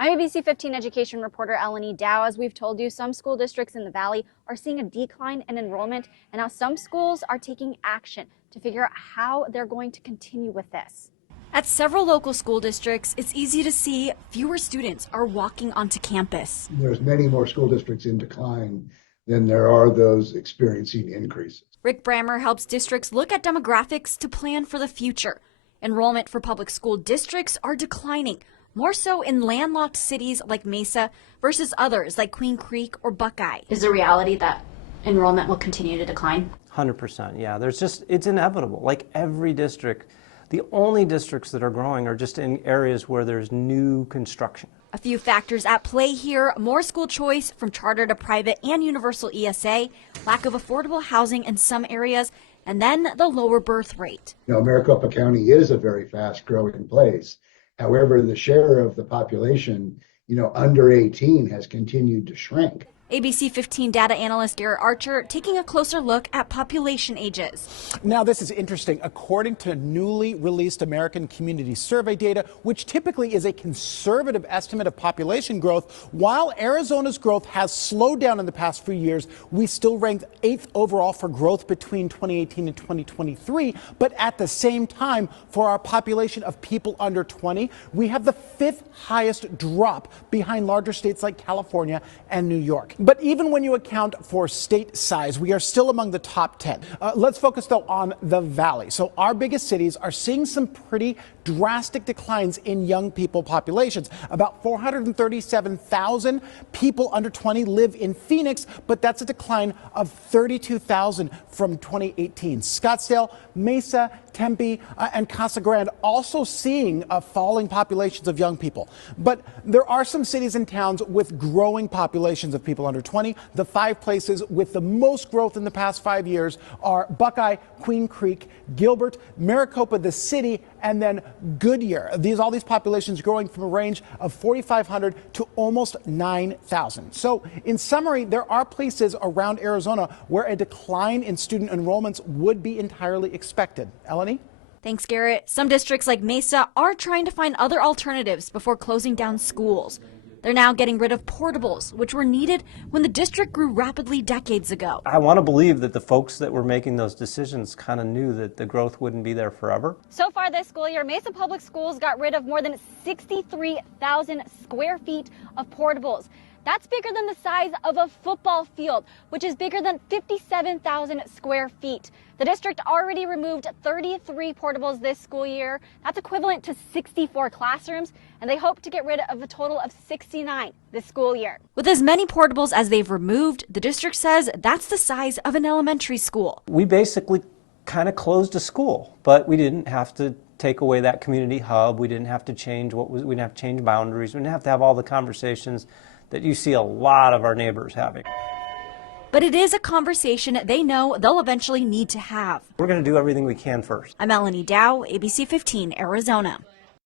I'm ABC 15 education reporter Eleni Dow. As we've told you, some school districts in the Valley are seeing a decline in enrollment, and now some schools are taking action to figure out how they're going to continue with this. At several local school districts, it's easy to see fewer students are walking onto campus. There's many more school districts in decline than there are those experiencing increases. Rick Brammer helps districts look at demographics to plan for the future. Enrollment for public school districts are declining, more so in landlocked cities like Mesa versus others like Queen Creek or Buckeye. Is the reality that enrollment will continue to decline? 100%, yeah. It's inevitable. Like every district, the only districts that are growing are just in areas where there's new construction. A few factors at play here: more school choice from charter to private and universal ESA, lack of affordable housing in some areas, and then the lower birth rate. Maricopa County is a very fast growing place. However, the share of the population, under 18 has continued to shrink. ABC 15 data analyst Garrett Archer taking a closer look at population ages. Now, this is interesting. According to newly released American Community Survey data, which typically is a conservative estimate of population growth, while Arizona's growth has slowed down in the past few years, we still ranked 8th overall for growth between 2018 and 2023. But at the same time, for our population of people under 20, we have the 5th highest drop behind larger states like California and New York. But even when you account for state size, we are still among the top 10. Let's focus, though, on the Valley. So our biggest cities are seeing some pretty drastic declines in young people populations. About 437,000 people under 20 live in Phoenix, but that's a decline of 32,000 from 2018. Scottsdale, Mesa, Tempe, and Casa Grande also seeing falling populations of young people. But there are some cities and towns with growing populations of people under 20. The 5 places with the most growth in the past 5 years are Buckeye, Queen Creek, Gilbert, Maricopa, the city, and then Goodyear. All these populations growing from a range of 4,500 to almost 9,000. So in summary, there are places around Arizona where a decline in student enrollments would be entirely expected. Eleni? Thanks, Garrett. Some districts like Mesa are trying to find other alternatives before closing down schools. They're now getting rid of portables, which were needed when the district grew rapidly decades ago. I want to believe that the folks that were making those decisions kind of knew that the growth wouldn't be there forever. So far this school year, Mesa Public Schools got rid of more than 63,000 square feet of portables. That's bigger than the size of a football field, which is bigger than 57,000 square feet. The district already removed 33 portables this school year. That's equivalent to 64 classrooms, and they hope to get rid of a total of 69 this school year. With as many portables as they've removed, the district says that's the size of an elementary school. We basically kind of closed a school, but we didn't have to take away that community hub. We didn't have to change we didn't have to change boundaries. We didn't have to have all the conversations that you see a lot of our neighbors having. But it is a conversation they know they'll eventually need to have. We're going to do everything we can first. I'm Eleni Dow, ABC 15, Arizona.